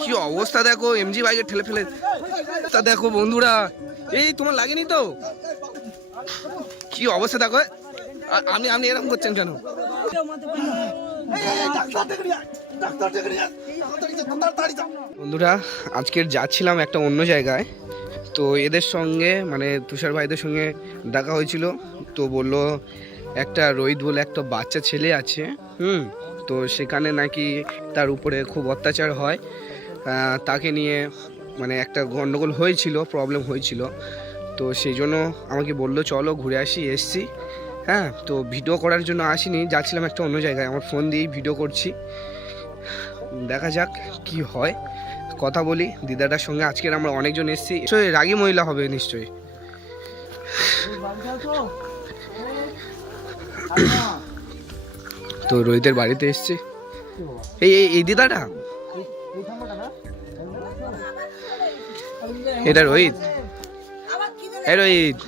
কি অবস্থা দেখো, এমজি বাইকে ঠেলে ফেলে। তা দেখো বন্ধুরা, এই তোমার লাগেনি তো? কি অবস্থা দেখো, আপনি এরকম করছেন কেন? বন্ধুরা আজকের যাচ্ছিলাম একটা অন্য জায়গায়, তো এদের সঙ্গে মানে তুষার ভাইদের সঙ্গে দেখা হয়েছিল। তো বললো একটা রোহিত বলে একটা বাচ্চা ছেলে আছে, তো সেখানে নাকি তার উপরে খুব অত্যাচার হয়, তাকে নিয়ে মানে একটা গন্ডগোল হয়েছিল, প্রবলেম হয়েছিল। তো সেই জন্য আমাকে বললো চলো ঘুরে আসি, এসছি। হ্যাঁ, তো ভিডিও করার জন্য আসিনি, যাচ্ছিলাম একটা অন্য জায়গায়, আমার ফোন দিয়েই ভিডিও করছি। দেখা যাক কি হয়, কথা বলি দিদাটার সঙ্গে। আজকের আমরা অনেকজন এসেছি, নিশ্চয়ই রাগী মহিলা হবে নিশ্চয়ই। তো রোহিতের বাড়িতে এসছি। এই দিদাটা, এটা রোহিত। এই রোহিত,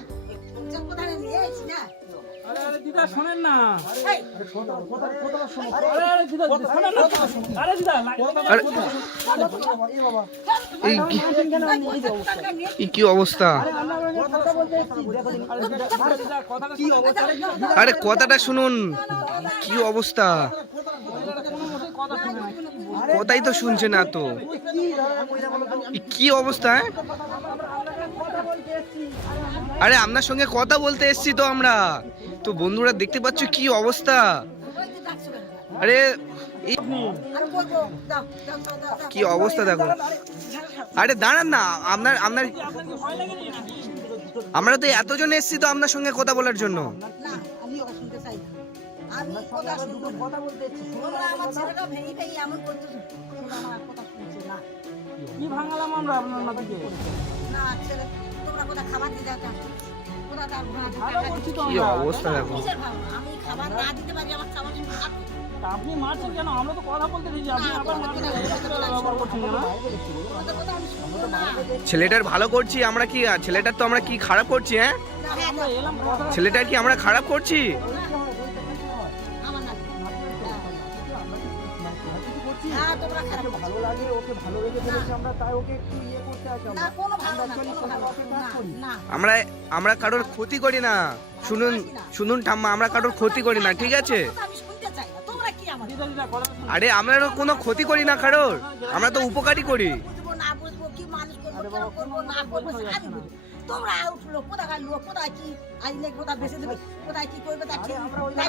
শোনেন না, কি অবস্থা? আরে কথাটা শুনুন, কি অবস্থা? কথাই তো শুনছে না তো, কি অবস্থা? আরে আপনার সঙ্গে কথা বলতে এসছি তো আমরা, তো বন্ধুরা দেখতে পাচ্ছ কি অবস্থা। আরে কি অবস্থা দেখো। আরে দাঁড়ান না, আপনার আমরা তো এতজন এসছি তো আপনার সঙ্গে কথা বলার জন্য। কি ভাঙালাম আমরা আপনার নাতিকে? কি অবস্থা দেখো। আপনি মারছেন কেন? আমরা তো কথা বলতে দিয়েছি, আপনি আবার করছেন কেন? ছেলেটার ভালো করছি আমরা, কি ছেলেটার তো আমরা কি খারাপ করছি? হ্যাঁ, ছেলেটার কি আমরা খারাপ করছি? আমরা কারোর ক্ষতি করি না, শুনুন ঠাম্মা, আমরা কারোর ক্ষতি করি না, ঠিক আছে? আরে আমরা কোনো ক্ষতি করি না কারোর, আমরা তো উপকারই করি।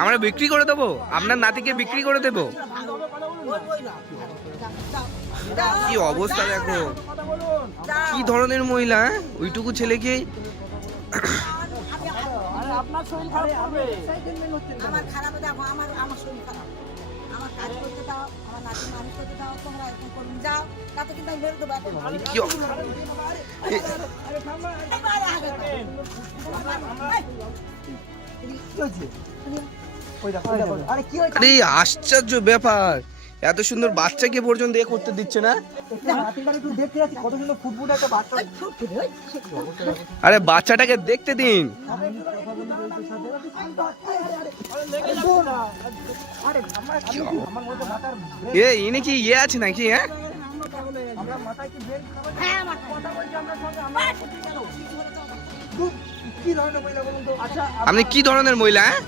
আমরা বিক্রি করে দেবো, আপনার নাতিকে বিক্রি করে দেবো। কি অবস্থা দেখো, কি ধরনের মহিলা, ওইটুকু ছেলেকে। আপনার শরীর খারাপ হবে। আমার খারাপ দেখো, আমার শরীর খারাপ, আমার কাজ করতে দাও, আমার নাতি মানুষ করতে দাও, তোমরা এখন করুন যাও, তাতে কিন্তু আমি বেরো দেবো। আরে আশ্চর্য ব্যাপার, এত সুন্দর বাচ্চাকে পর্যন্ত এ করতে দিচ্ছে না। আরে বাচ্চাটাকে দেখতে দিন। ইনি কি ইয়ে আছে নাকি? হ্যাঁ, আপনি কি ধরনের মহিলা? হ্যাঁ,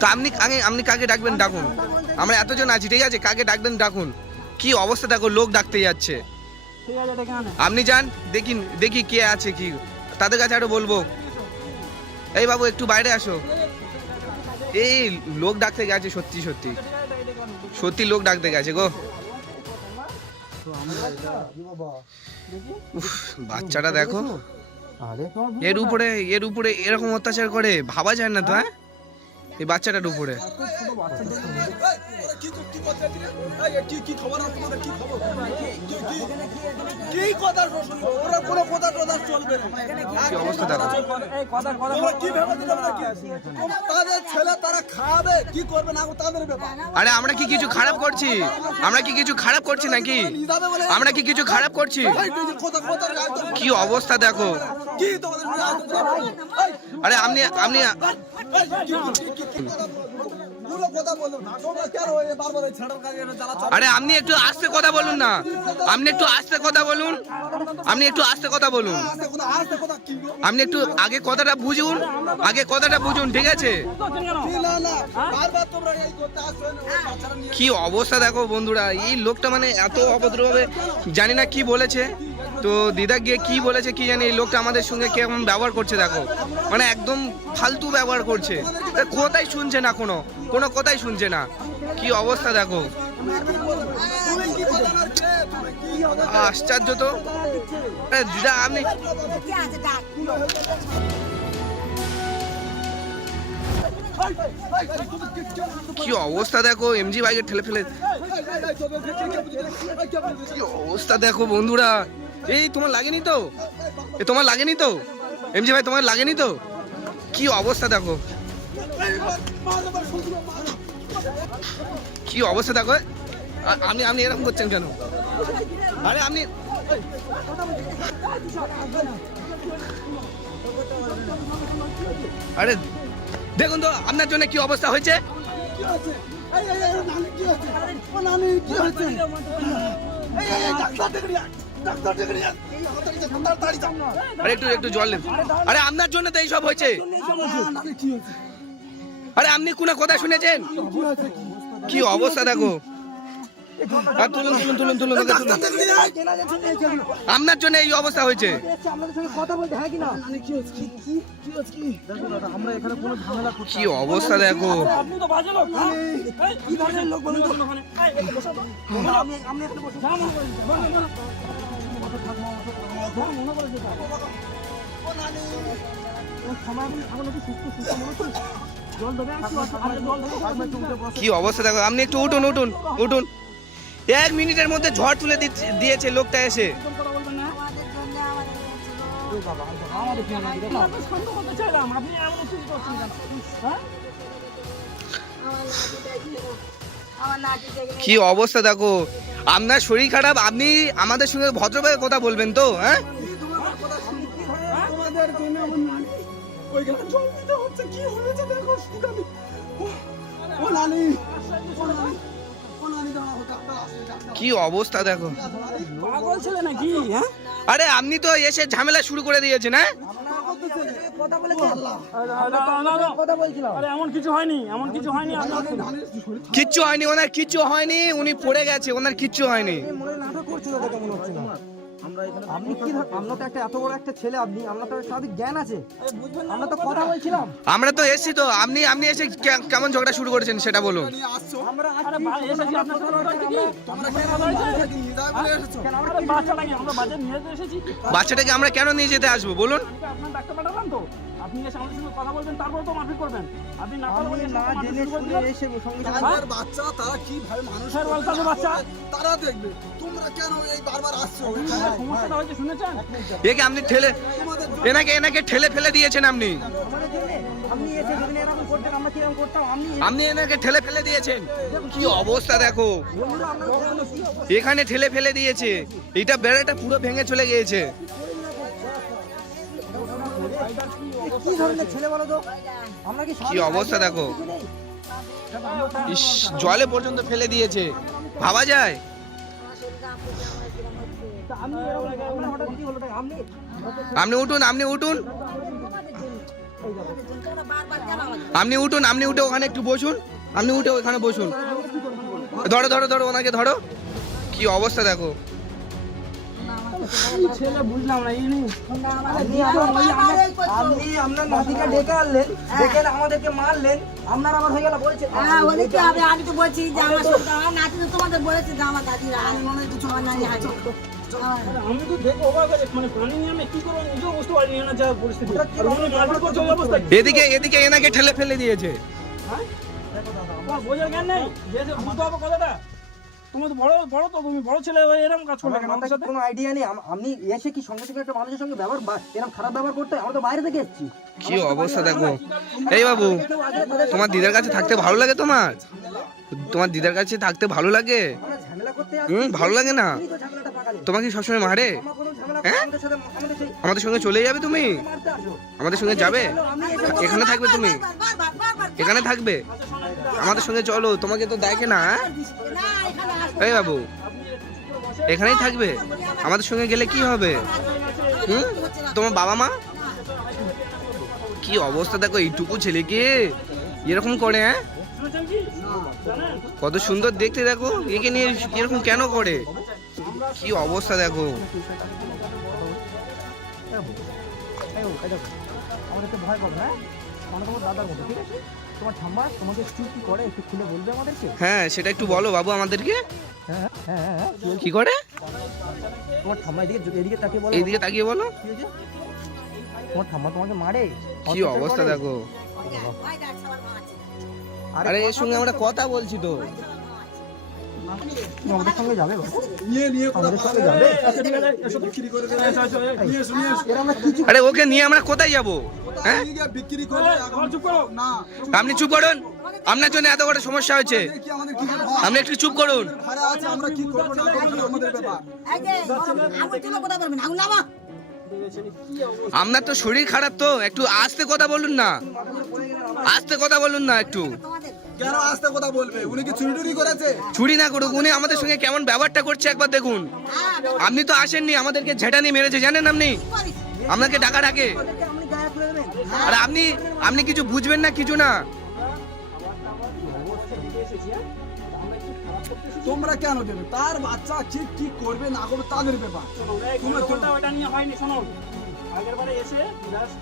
তো আপনি কাকে ডাকবেন ডাকুন, আমরা এতজন আছি, ঠিক আছে? কাকে ডাকবেন ডাকুন। কি অবস্থা দেখো, লোক ডাকতে যাচ্ছে। আপনি যান, দেখি কে আছে, কি তাদের কাছে আরো বলবো। এই বাবু একটু বাইরে আসো, এই লোক ডাকতে গেছে, সত্যি সত্যি সত্যি লোক ডাকতে গেছে গো। বাচ্চাটা দেখো, এর উপরে এরকম অত্যাচার করে, ভাবা যায় না তো। হ্যাঁ, এই বাচ্চাটার উপরে। কি অবস্থা দেখো। আরে আমরা কি কিছু খারাপ করছি? আমরা কি কিছু খারাপ করছি নাকি? আমরা কি কিছু খারাপ করছি? কি অবস্থা দেখো। আরে আপনি আপনি আরে আপনি একটু আস্তে কথা বলুন না, আপনি একটু আস্তে কথা বলুন, আপনি একটু আস্তে কথা বলুন, আপনি একটু আগে কথাটা বুঝুন, আগে কথাটা বুঝুন, ঠিক আছে? কি অবস্থা দেখো বন্ধুরা, এই লোকটা মানে এত অভদ্রভাবে, জানি না কি বলেছে, তো দিদা গিয়ে কি বলেছে কি জানি, এই লোকটা আমাদের সঙ্গে কেমন ব্যবহার করছে দেখো, মানে একদম ফালতু ব্যবহার করছে, কোথায় শুনছে না, কোনো কথাই শুনছে না, কি অবস্থা দেখো, আশ্চর্য তো। দিদা আপনি কি অবস্থা দেখো, এমজি বাইকে ঠেলে ফেলে, কি অবস্থা দেখো বন্ধুরা, এই তোমার লাগেনি তো, তোমার লাগেনি তো এমজি ভাই, তোমার লাগেনি তো, কি অবস্থা দেখো, কি অবস্থা দেখো, আপনি আপনি এরকম করছেন কেন? আরে আপনি আরে দেখুন তো আপনার জন্য কি অবস্থা হয়েছে, আরে একটু একটু জল নেন, আরে আপনার জন্য তো এইসব হয়েছে, আরে আপনি কোনো কথা শুনেছেন, কি অবস্থা দেখো, তুলুন তুলুন তুলুন তুলুন, আপনার জন্য এই অবস্থা হয়েছে, কি অবস্থা দেখো, আপনি তো বাজে লোক, কি ধরনের লোক বলুন তো ওখানে, কি অবস্থা দেখো, আপনি একটু উঠুন উঠুন উঠুন, 1 মিনিটের মধ্যে ঝড় তুলে দিয়েছে লোকটা এসে, কি অবস্থা দেখো, আপনার শরীর খারাপ, আপনি আমাদের সঙ্গে ভদ্রভাবে কথা বলবেন তো, হ্যাঁ? কি অবস্থা দেখো, পাগল ছেলে নাকি? হ্যাঁ, আরে আপনি তো এসে ঝামেলা শুরু করে দিয়েছেন, হ্যাঁ? আরে এমন কিছু হয়নি, এমন কিছু হয়নি, কিচ্ছু হয়নি, ওনার কিচ্ছু হয়নি, উনি পড়ে গেছে, ওনার কিচ্ছু হয়নি, আপনি কি আমরা তো একটা এত বড় একটা ছেলে, আপনি আপনার তো স্বাভাবিক জ্ঞান আছে, আমরা তো কথা বলছিলাম, আমরা তো এসেছি তো, আপনি আপনি এসে কেমন ঝগড়া শুরু করেছেন সেটা বলুন, আমরা আরে ভাই এসেছি আপনার সাথে কথা হয়েছে কি? আরে বাচ্চা লাগে, আমরা বাজার নিয়ে যেতে এসেছি, বাচ্চাটাকে আমরা কেন নিয়ে যেতে আসবো বলুন, আপনার ডাক্তার পাঠালাম তো, আপনি এসে আমাদের সঙ্গে কথা বলবেন, তারপর তো মারপিট করবেন, আপনি না কথা আমি বলবেন না জেনে শুনে এসে সঙ্গে সঙ্গে বাচ্চা তারা কিভাবে মানুষ স্যার বলতে বাচ্চা তারা দেখবে, তোমরা কেন এই বারবার আসছো? সমস্যাটা হয়েছে শুনেছেন? একে আপনি ঠেলে, এনাকে ঠেলে ফেলে দিয়েছেন, আপনি আমাদের জন্য আপনি এসে যদি এরকম করতেন আমরা কিরকম করতাম, আপনি এনাকে ঠেলে ফেলে দিয়েছেন, কি অবস্থা দেখো, এখানে ঠেলে ফেলে দিয়েছে, এইটা বেড়াটা পুরো ভেঙে চলে গিয়েছে, কি ধরনের ছেলে বলো তো, আমরা কি অবস্থা দেখো, ইস জলে পর্যন্ত ফেলে দিয়েছে, ভাবা যায়? আপনি উঠুন, আপনি উঠুন, আপনি উঠুন, আপনি উঠে ওখানে একটু বসুন, আপনি উঠে ওখানে বসুন, ধরো ধরো ধরো ওনাকে ধরো, কি অবস্থা দেখো, ছেলে বুঝলাম না, এই নেই আপনি আপনার নাতিকে ডেকে আনলেন, ডেকে এনে আমাদেরকে মারলেন, আপনার আবার হয়ে গেল বলছেন, আমি তো বলছি যে আমার সন্তান, আমার নাতি তো তোমাদের বলেছে যে আমার দাদিরা, আমি মনে হয় তোমার নানি আছে, আমি তো দেখো অবাক হয়ে যাচ্ছি, মানে পানি নিয়ে আমি কি করবো নিজেও বুঝতে পারিনি না, যা পরিস্থিতি, আর উনি মারপিট করছে ওই অবস্থায়, এদিকে এদিকে এনাকে ঠেলে ফেলে দিয়েছে, তোমার বোঝার জ্ঞান নেই, যে যে বুঝতে হবে কথাটা, তুমি তো বড় বড় তো, তুমি বড় ছেলে হয়ে এরকম কাজ করলে কেন আমাদের সাথে? কোনো আইডিয়া নেই, আপনি এসে কি সঙ্গে সঙ্গে একটা মানুষের সঙ্গে ব্যবহার এরকম খারাপ ব্যবহার করতে হয়? আমরা তো বাইরে থেকে এসেছি, কি অবস্থা দেখো, এই বাবু তোমার দিদার কাছে থাকতে ভালো লাগে, তোমার দিদার কাছে থাকতে ভালো লাগে, আমরা ঝামেলা করতে ভালো লাগে না, আসছি তো ঝামেলাটা তোমাকে কি সবসময় মারে? আমার কোনো ঝামেলা হ্যাঁ? আমাদের সাথে আমাদের সেই আমাদের সঙ্গে চলে যাবে তুমি? মারতে আসো। আমাদের সঙ্গে যাবে? এখানে থাকবে তুমি? এখানে থাকবে? আমাদের সঙ্গে চলো, তোমাকে তো দেখে না। হ্যাঁ? এই বাবু, এখানেই থাকবে? আমাদের সঙ্গে গেলে কি হবে? হুম? তোমার বাবা মা কি অবস্থা দেখো, এইটুকু ছেলেকে এরকম করে। হ্যাঁ, শুনেছেন কি জানেন কত সুন্দর দেখতে, দেখো একে নিয়ে এরকম কেন করে, কি অবস্থা দেখো। আমাদেরকে ভয় পাবে না, আমরা তোমার দাদার মতো, ঠিক আছে? তোমার ঠাম্মা তোমাকে কি করে একটু খুলে বলবে আমাদেরকে? হ্যাঁ, সেটা একটু বলো বাবু আমাদেরকে, হ্যাঁ হ্যাঁ হ্যাঁ, কি হয়েছে? কি করে? তোমার ঠাম্মা এদিকে তাকিয়ে বলো। এইদিকে তাকিয়ে বলো, কি হয়েছে? তোমার ঠাম্মা তোমাকে মারে? কি অবস্থা দেখো। আরে এর সঙ্গে আমরা কথা বলছি তো। তুমি আমাদের সঙ্গে যাবে বাবু? নিয়ে আমাদের সঙ্গে যাবে? আচ্ছা ঠিক আছে এসো বিক্রি করে দেবে। এসো এসো নিয়ে এসো, নিয়ে এসো। এরা আমরা কিছু আরে ওকে নিয়ে আমরা কোথায় যাবো? হ্যাঁ, নিয়ে গিয়ে বিক্রি করবে এখন। চুপ করো না, আপনি চুপ করুন, আপনার জন্য এত বড় সমস্যা হয়েছে, কি আমাদের কি আপনি একটু চুপ করুন। ভাড়া আছে, আমরা কি করবো না করবো আমাদের ব্যাপার। আপনার তো শরীর খারাপ, তো একটু আস্তে কথা বলুন না, আস্তে কথা বলুন না একটু। কেন আসতে কথা বলবে? উনি কি চুরি টুরি করেছে? চুরি না করুক, উনি আমাদের সঙ্গে কেমন ব্যবহারটা করছে একবার দেখুন। আপনি তো আসেননি, আমাদেরকে ঝেঁটানি মেরেছে জানেন আপনি, আপনাকে ডাকা ডাকে। আপনি গায়ে তুলে দেবেন। আর আপনি কিছু বুঝবেন না, কিছু না। তোমরা কেন দেবে? তার বাচ্চা ঠিক কি করবে না করবে তাদের ব্যাপার। শোনো এই গন্ডগোলটা ওটা নিয়ে হয়নি। শোনো আগের বারে এসে জাস্ট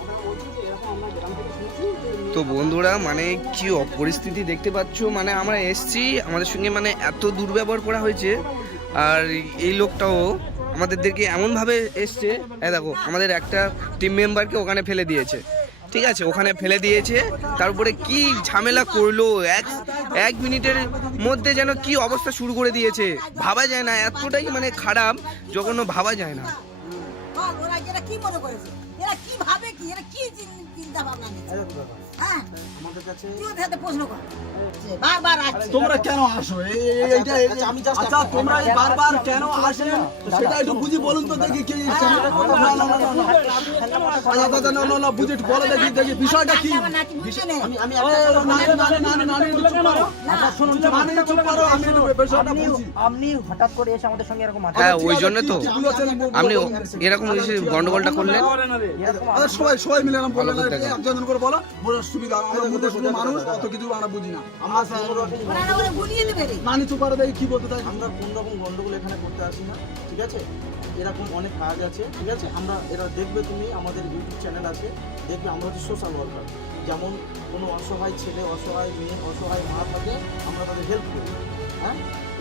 আমরা বলছি যে এরকম আমরা গ্রাম থেকে শুনছি যে তো বন্ধুরা, মানে কি পরিস্থিতি দেখতে পাচ্ছ, মানে আমরা এসছি, আমাদের সঙ্গে মানে এত দুর্ব্যবহার করা হয়েছে। আর এই লোকটাও আমাদেরকে এমনভাবে এসছে, দেখো আমাদের একটা টিম মেম্বারকে ওখানে ফেলে দিয়েছে, ঠিক আছে, ওখানে ফেলে দিয়েছে। তারপরে কি ঝামেলা করলো, এক মিনিটের মধ্যে যেন কি অবস্থা শুরু করে দিয়েছে, ভাবা যায় না, এতটাই মানে খারাপ, যখন ভাবা যায় না। ওরা এরা কি মনে করেছে, এরা কি ভাবে, কি এরা কি চিন্তা ভাবনা নিচ্ছে? হ্যাঁ, আমাদের কাছে তুই ওদের সাথে প্রশ্ন কর যে বারবার আসছে। তোমরা কেন আসো? এইটা আচ্ছা, তোমরা এই বারবার কেন আসেন সেটা একটু বুঝি বলুন তো দেখি। কি না, না বুঝে একটু বলে দেখি বিষয়টা কি। আমার নাতি বুঝছে না। আমি আপনি হঠাৎ করে এসে আমাদের সঙ্গে এরকম আচরণ, হ্যাঁ, ওই জন্য তো আপনি এরকম এসে গন্ডগোলটা করলেন। এরকম সবাই মিলে এরকম বলে ভালো করে একজন করে বলো, বলার সুবিধা। আমরা মধ্যে শুধু মানুষ, অত কিছু আমরা বুঝি না। ওরা ওরা গুলিয়ে দেবে রে। নানি চুপ করে দেখি কি বলতে চাই। আমরা কোন রকম গন্ডগোল এখানে করতে আসি না, ঠিক আছে? এরকম অনেক কাজ আছে, ঠিক আছে? আমরা এরা দেখবে, তুমি আমাদের ইউটিউব চ্যানেল আছে, দেখবে আমরা হচ্ছে সোশ্যাল ওয়ার্কার। যেমন কোনো অসহায় ছেলে, অসহায় মেয়ে, অসহায় মা থাকে, আমরা তাদের হেল্প করি। হ্যাঁ,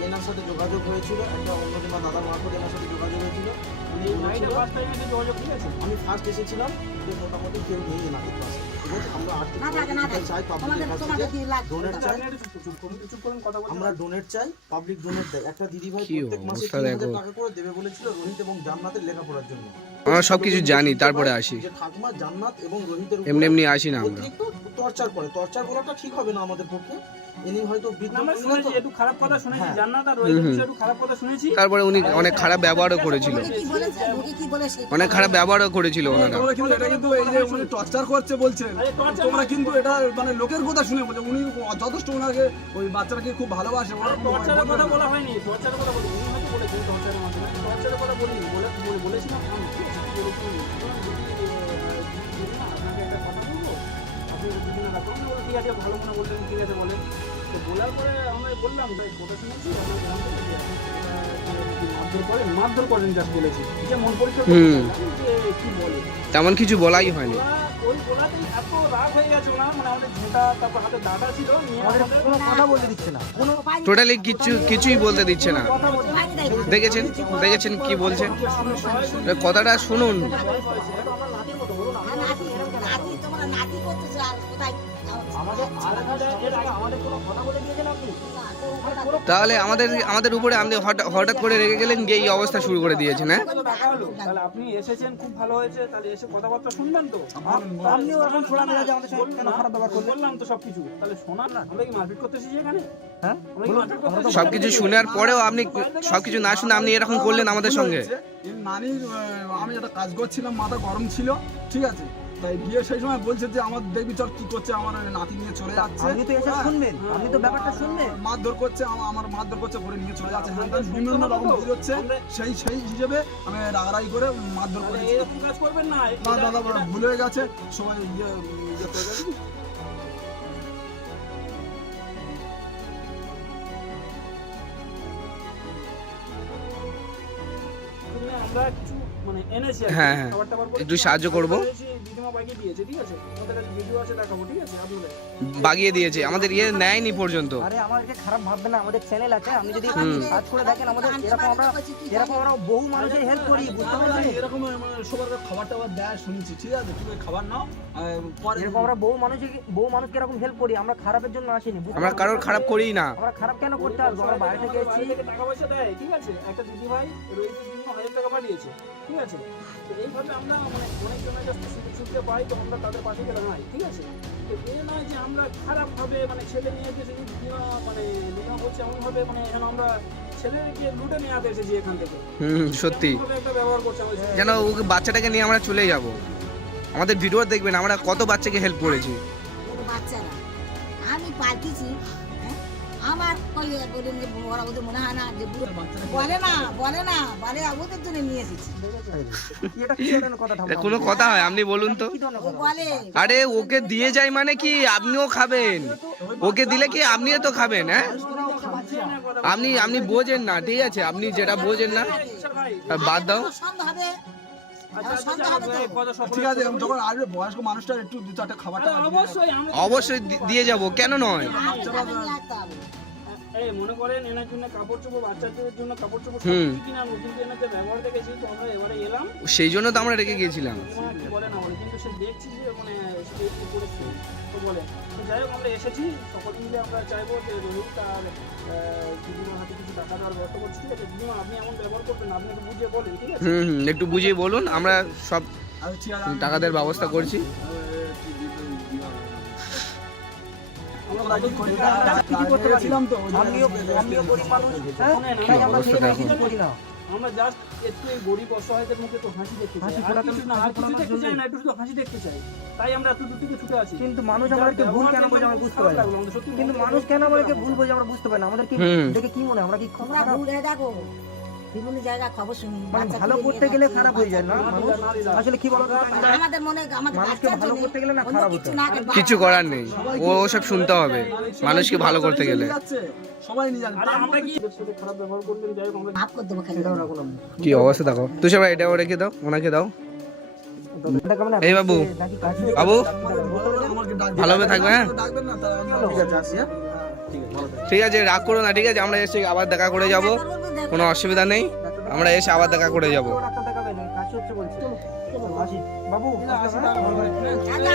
এনার সাথে যোগাযোগ হয়েছিল, একটা অন্যদিন দাদার মারফত এনার সাথে যোগাযোগ হয়েছিল। উনি বলেছিল, আমি ফার্স্ট এসেছিলাম যে মোটামুটি কেউ নেই এনাদের পাশে, ঠিক আছে? আমরা আর্থিক না থাকে না থাকে। চাই, পাবলিকের তোমাদের কাছ তোমাদের থেকে কি লাগবে? ডোনেট চাই, আমরা ডোনেট চাই, পাবলিক ডোনেট দেয়। একটা দিদি ভাই কি প্রত্যেক মাসে অবস্থা 3000 দেখো। টাকা করে দেবে বলেছিল রোহিত এবং জান্নাতের লেখাপড়ার জন্য। আমরা সবকিছু জানি, তারপরে আসি, যে ঠাকুমা জান্নাত এবং রোহিতের উপর এমনি এমনি আসি না আমরা। অতিরিক্ত টর্চার করে। টর্চার করাটা ঠিক হবে না আমাদের পক্ষে। ইনি হয়তো বৃদ্ধ আমরা মহিলা শুনেছি তো। একটু খারাপ কথা শুনেছি, হ্যাঁ। জান্নাত আর রোহিতের বিষয়ে একটু খারাপ কথা শুনেছি। তারপরে উনি অনেক খারাপ ব্যবহারও করেছিল, ওকে কি বলেছে, ওকে কি বলে সে- অনেক খারাপ ব্যবহারও করেছিল ওনারা। তোমরা কিন্তু এটা কিন্তু এই যে উনি টর্চার করছে বলছেন, তোমরা কিন্তু এটা মানে লোকের কথা শুনে বলছে। উনি যথেষ্ট ওনাকে ওই বাচ্চাটাকে খুব ভালোবাসে। টর্চারের কথা বলা হয়নি, টর্চারের কথা বলি উনি হয়তো বলেছেন টর্চারের মাধ্যমে, টর্চারের কথা বলিনি। বলেছিলাম আমি ঠিক আছে, কি বলেছি, আপনাকে একটা কথা বলবো, আপনি দুদিন রাখুন। আমি বললাম, ঠিক আছে, ভালো মনে বললেন, ঠিক আছে বলেন। তো বলার পরে আমরা বললাম ভাই কথা শুনেছি, আমরা গ্রাম থেকে যে মারধর করেন জাস্ট বলেছি, যে মন পরীক্ষা হুম। যে কি বলে। তেমন কিছু বলাই হয়নি। ওই বলাতেই এত রাগ হয়ে গেছে ওনার, মানে আমাদের ঝুঁটা, তারপর হাতে দাদা ছিল নিয়ে আমাদের আমাদের কোনো কথা বলতে দিচ্ছে না। কোনো টোটালি কিছুই বলতে দিচ্ছে না। বাইরে যাই বলে। দেখেছেন কি বলছেন, কথাটা শুনুন। আর নাতি, নাতি তোমরা নাতি করতেছো আর কোথায় যাও? আমাদের আলাদা এর আগে আমাদের কোনো কথা বলে দিয়েছেন আপনি? না, কোনো কথা কোনো তাহলে আমাদের উপরে আপনি হঠাৎ করে রেগে গেলেন, যে এই অবস্থা শুরু করে দিয়েছেন, হ্যাঁ? তো দেখা হলো। তাহলে আপনি এসেছেন, খুব ভালো হয়েছে, তাহলে এসে কথাবার্তা শুনবেন তো। আপনিও এখন ছোড়া মেরে যে আমাদের সঙ্গে কেন খারাপ ব্যবহার করলেন? বললাম তো সবকিছু, তাহলে শোনান না। আমরা কি মারপিট করতে এসেছি এখানে? হ্যাঁ আমরা কি মারপিট করতে এসেছি? সবকিছু শোনার পরেও আপনি সবকিছু না শুনে আপনি এরকম করলেন আমাদের সঙ্গে। এই নানির আমি একটা কাজ করছিলাম, মাথা গরম ছিল, ঠিক আছে, তাই গিয়ে সেই সময় বলছে যে আমার দেখবি চল কি করছে, আমার নাতি নিয়ে চলে যাচ্ছে, আপনি তো এসে শুনবেন, আপনি তো ব্যাপারটা শুনবেন। মারধর করছে, আমার মারধর করছে, করে নিয়ে চলে যাচ্ছে, হ্যাঁ বিভিন্ন রকম বুঝচ্ছে, সেই হিসেবে আমি রাগারাগি করে মারধর তাহলে করেছি। এরকম কাজ করবেন না। না দাদা ভুল হয়ে গেছে, সবাই ইয়ে করে গেছে। আমরা কিছু মানে এনেছি আর কি, হ্যাঁ, হ্যাঁ। খাবার টাবার করে একটু সাহায্য করবো। দিদিমা বাইকে দিয়েছে, ঠিক আছে, আমাদের কাছে ভিডিও আছে, দেখাবো, ঠিক আছে আপনাদের। বাগিয়ে দিয়েছে, আমাদের নেয়নি পর্যন্ত। আরে আমাদেরকে খারাপ ভাববেন না, আমাদের চ্যানেল আছে, আপনি যদি কাজ করে দেখেন আমাদের এরকম আমরা বহু মানুষের হেল্প করি, বুঝতে পারছেন? এরকম সবার খাবার টাবার দেয় শুনেছি, ঠিক আছে, তুমি খাবার নাও পরে এরকম আমরা বহু মানুষকে এরকম হেল্প করি, আমরা খারাপের জন্য আসিনি, বুঝতে আমরা কারোর খারাপ করিই না। আমরা খারাপ কেন করতে আসবো? আমরা বাইরে থেকে এসেছি। বাইরে থেকে টাকা পয়সা দেয়, ঠিক আছে, একটা দিদি ভাই রোহিতের জন্য 1000 টাকা পাঠিয়েছে, ঠিক আছে। তো এইভাবে আমরা মানে অনেকজনের কাছে সুযোগ সুবিধা পাই, তো আমরা তাদের পাশে গেলে হয়, ঠিক আছে। তো এই নয় যে আমরা খারাপভাবে মানে ছেলে নিয়ে এসেছি, মানে লিনা বলছে এমনভাবে, মানে যেন আমরা ছেলেকে লুটে নিয়ে আনতে এসেছি এখান থেকে, সত্যি এমনভাবে একটা ব্যবহার করছে আমাদের সাথে। যেন ওকে বাচ্চাটাকে নিয়ে আমরা চলে যাব। আমাদের ভিডিও দেখবেন আমরা কত বাচ্চাকে হেল্প করেছি। বাচ্চারা আমি পাঠিয়েছি, হ্যাঁ? আমার বলে ওরা ওদের মনে হয় না যে বলে না ওদের জন্য নিয়ে এসেছি। এটা কি ধরনের কথা ঠাম্মা? কোনো কথা হয়? আপনি বলুন তো। কি ধরনের ও কথা? বলে আরে ওকে দিয়ে যায় মানে কি আপনিও খাবেন, ওকে দিলে কি আপনিও তো খাবেন, হ্যাঁ? আপনি বোঝেন না, ঠিক আছে, আপনি যেটা বোঝেন না বাদ দাও। সন্দেহ হবে, আচ্ছা, সন্দেহ হবে তো। কথা সকলে- ঠিক আছে, যখন আসবে বয়স্ক মানুষটা একটু 2-4টা খাবার আরে টাবার দিয়ে অবশ্যই আমরা অবশ্যই দিয়ে যাব, কেন নয়? খাবে নিয়ে আসতে হবে। এই মনে করেন এনার জন্য কাপড় চোপড়, বাচ্চাদের জন্য কাপড় চোপড় হুম। সব কিনে আনবো, কিন্তু এনার যে ব্যবহার দেখেছি, তো আমরা এবারে এলাম, সেই জন্য তো আমরা রেখে গিয়েছিলাম। দিদিমা কি বলে না বলে, কিন্তু সে দেখছি যে মানে সে একটু করেছে, তো বলে। তো যাই হোক, আমরা এসেছি সকলে মিলে, আমরা চাইবো যে রোহিত তার দিদিমার হাতে কিছু টাকা দেওয়ার ব্যবস্থা করছি, ঠিক আছে। দিদিমা আপনি এমন ব্যবহার করবেন না, আপনি একটু বুঝিয়ে বলেন, ঠিক আছে। একটু বুঝিয়ে বলুন, আমরা সব আর ঠিক আছে, টাকা দেওয়ার ব্যবস্থা করছি। আমরা কি করি? কি করতে পারি? ছিলাম তো ওই জন্য- আমিও গরিব মানুষ, হ্যাঁ? শোনেন, তাই আমরা অবস্থা ছেলে মেয়ে দেখো। কিছু করি না। আমরা জাস্ট একটু এই গরিব অসহায়দের মুখে তো হাসি দেখতে চাই, হাসি আর ফোটাতে- কিছু না, আর হাসি কিছু ফোটানোর দেখতে চাই জন্যই। না, একটু শুধু হাসি দেখতে চাই, তাই আমরা এত দূর থেকে ছুটে আসি। কিন্তু মানুষ আমাদেরকে ভুল কেন বোঝে আমরা বুঝতে পারি না। কিন্তু মানুষ কেন আমাদেরকে ভুল বোঝে আমরা বুঝতে পারি না। আমাদের কি দেখে কি মনে হয় আমরা কি তোমরা খারাপ? ভুল হয়ে দেখো, বিভিন্ন জায়গায় খবর শুনি, মানে বাচ্চা ভালো তুলে করতে নিয়ে গেলে যাচ্ছে, খারাপ হয়ে যায় না বাচ্চা মানুষ? আসলে কি বলতো, আমাদের মনে আমাদের মানুষকে বাচ্চার ভালো জন্য করতে গেলে না অন্য খারাপ কিছু হতে না হয়। করে কিছু করার নেই, ও সব শুনতে হবে মানুষকে ভালো করতে গেলে। সবাই নিয়ে যাচ্ছে। আরে আমরা কি এদের সাথে খারাপ ব্যবহার করবেন, যাই হোক আমরা মাফ করে দেবো খালি। এটাও রাখুন আপনি। কি অবস্থা দেখো। তুষার ভাই এটাও রেখে দাও, ওনাকে দাও। এটা কেমন এই বাবু, নাকি কাজ বাবু আমাকে ডাক ভালোভাবে থাকবে, হ্যাঁ? ডাকবেন না, তা ঠিক আছে, আসি, হ্যাঁ? ঠিক আছে, রাগ করো না, ঠিক আছে, আমরা এসে আবার দেখা করে যাব, কোনো অসুবিধা নেই, আমরা এসে আবার দেখা করে যাব। ডাক্তার দেখাবেন, কাজ হচ্ছে বলছে। চলো আসি বাবু, আসি, দাদা,